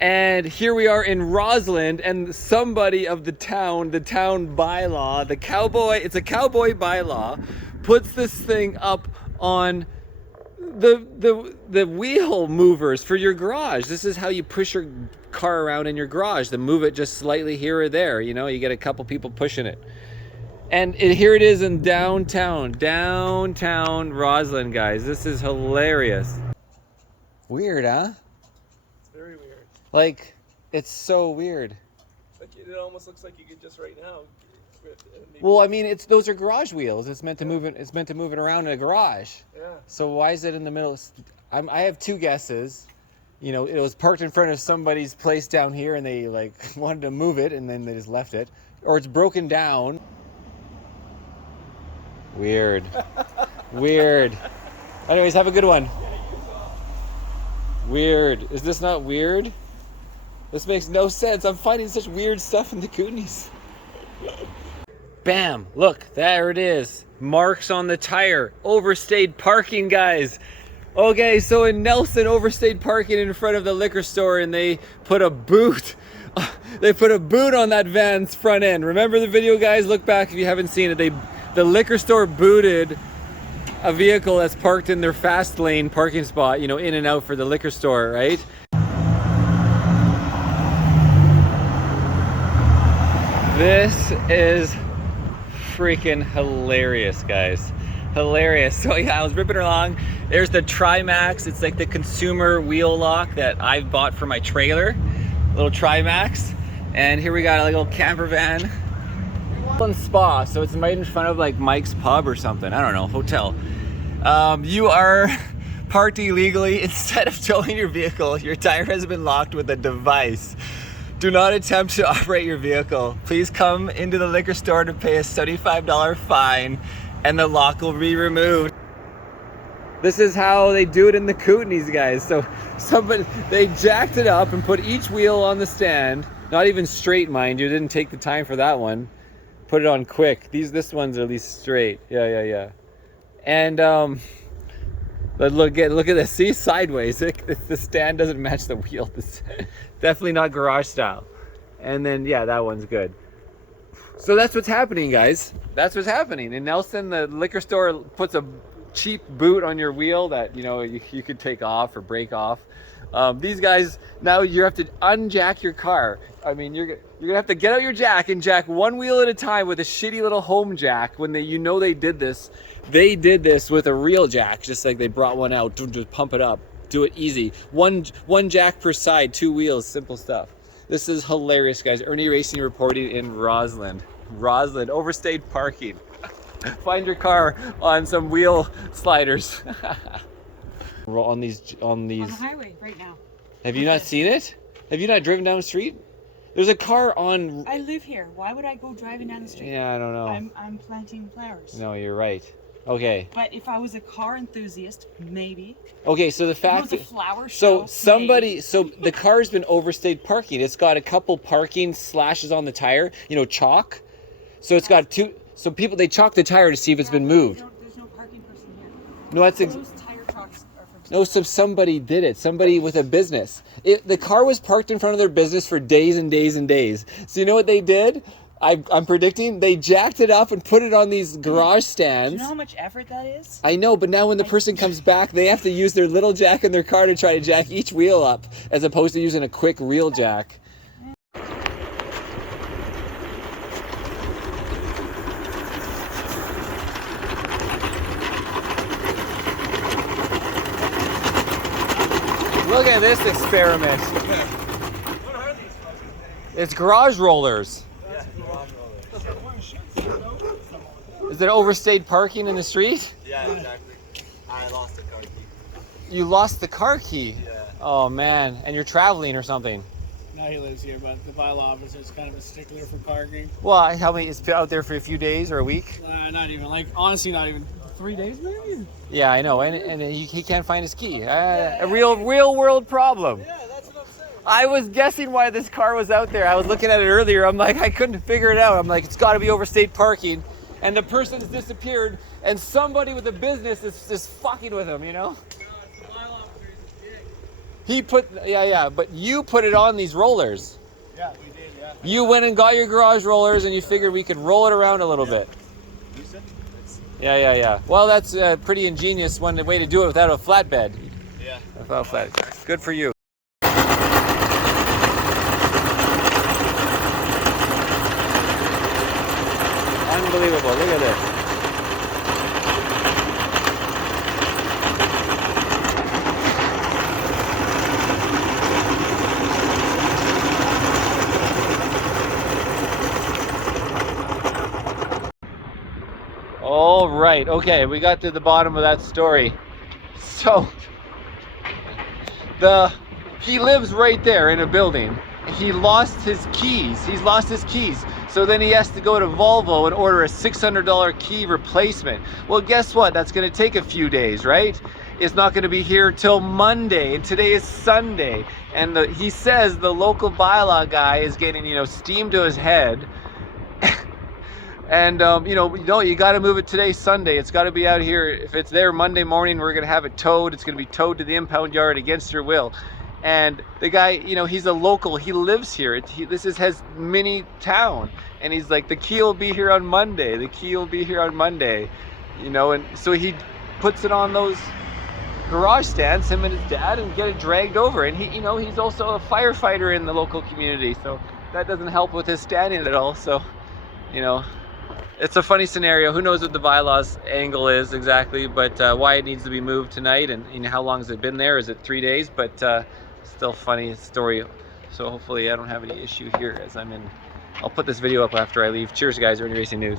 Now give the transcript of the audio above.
And here we are in Rossland, and somebody of the town bylaw, the cowboy, it's a cowboy bylaw, puts this thing up on the wheel movers for your garage. This is how you push your car around in your garage, to move it just slightly here or there. You know, you get a couple people pushing it. And here it is in downtown Rossland, guys. This is hilarious. Weird, huh? It's very weird. Like, it's so weird. Like, it almost looks like you could just right now. Well, I mean, those are garage wheels. It's meant to move it. It's meant to move it around in a garage. Yeah. So why is it in the middle? I have two guesses. You know, it was parked in front of somebody's place down here, and they like wanted to move it, and then they just left it, or it's broken down. Weird. Weird. Anyways, have a good one. Weird. Is this not weird? This makes no sense. I'm finding such weird stuff in the Kootenays. Bam! Look, there it is. Marks on the tire. Overstayed parking, guys. Okay, so in Nelson, overstayed parking in front of the liquor store, and they put a boot. They put a boot on that van's front end. Remember the video, guys? Look back if you haven't seen it. The liquor store booted a vehicle that's parked in their fast lane parking spot, you know, in and out for the liquor store, right? This is freaking hilarious, guys. Hilarious. So yeah, I was ripping along. There's the Trimax. It's like the consumer wheel lock that I've bought for my trailer. Little Trimax. And here we got a little camper van. Spa, so it's made in front of like Mike's Pub or something. I don't know, hotel. You are parked illegally. Instead of towing your vehicle, your tire has been locked with a device. Do not attempt to operate your vehicle. Please come into the liquor store to pay a $75 fine, and the lock will be removed. This is how they do it in the Kootenays, guys. So they jacked it up and put each wheel on the stand. Not even straight, mind you. Didn't take the time for that one. Put it on quick. This one's at least straight. Yeah. And but look at this. See, sideways. The stand doesn't match the wheel. Definitely not garage style. And then yeah, that one's good. So that's what's happening, guys. That's what's happening. In Nelson, the liquor store puts a cheap boot on your wheel that, you know, you could take off or break off. These guys, now you have to unjack your car. I mean, you're gonna have to get out your jack and jack one wheel at a time with a shitty little home jack. When they did this with a real jack, just like they brought one out to just pump it up. Do it easy. One jack per side, two wheels, simple stuff. This is hilarious, guys. Irnieracing reporting in Rossland, overstayed parking. Find your car on some wheel sliders. We're on these on the highway right now. Have you not seen it? Have you not driven down the street? There's a car on. I live here. Why would I go driving down the street? Yeah, I don't know. I'm planting flowers. No, you're right. Okay. But if I was a car enthusiast, maybe. Okay, so the fact that flower show, so the car's been overstayed parking. It's got a couple parking slashes on the tire, you know, chalk. So it's got two. So they chalk the tire to see if it's been moved. There's no parking person here. No, that's those tire chalks are from. No, so somebody did it. Somebody with a business. The car was parked in front of their business for days and days and days. So you know what they did? I'm predicting they jacked it up and put it on these garage stands. Do you know how much effort that is? I know, but now when the person comes back, they have to use their little jack in their car to try to jack each wheel up, as opposed to using a quick reel jack. Look at this experiment. What are these fucking things? It's garage rollers. Is it overstayed parking in the street? Yeah, exactly. I lost the car key. You lost the car key? Yeah. Oh man, and you're traveling or something? No, he lives here, but the bylaw officer is kind of a stickler for parking. Well, how many? It's been out there for a few days or a week? Not even, honestly, not even 3 days maybe? Yeah, I know, and he can't find his key. A real world problem. Yeah, that's what I'm saying. I was guessing why this car was out there. I was looking at it earlier. I'm like, I couldn't figure it out. I'm like, it's got to be overstayed parking. And the person's disappeared, and somebody with a business is fucking with him, you know? He put, yeah, but you put it on these rollers. Yeah, we did, yeah. You went and got your garage rollers and you figured we could roll it around a little bit. Yeah. Well, that's a pretty ingenious way to do it without a flatbed. Yeah. Without a flatbed. Good for you. Unbelievable. Look at this. All right, okay, we got to the bottom of that story. So, he lives right there in a building. He lost his keys. He's lost his keys. So then he has to go to Volvo and order a $600 key replacement. Well, guess what? That's going to take a few days, right? It's not going to be here till Monday, and today is Sunday. And he says the local bylaw guy is getting, steam to his head. And you got to move it today, Sunday. It's got to be out here. If it's there Monday morning, we're going to have it towed. It's going to be towed to the impound yard against your will. And the guy, he's a local. He lives here. This is his mini town. And he's like, the key will be here on Monday. The key will be here on Monday. And so he puts it on those garage stands, him and his dad, and get it dragged over. And he's also a firefighter in the local community. So that doesn't help with his standing at all. So, it's a funny scenario. Who knows what the bylaws angle is exactly, but why it needs to be moved tonight, and how long has it been there? Is it 3 days? But still funny story. So hopefully I don't have any issue here as I'm in. I'll put this video up after I leave. Cheers, guys. Irnieracing News.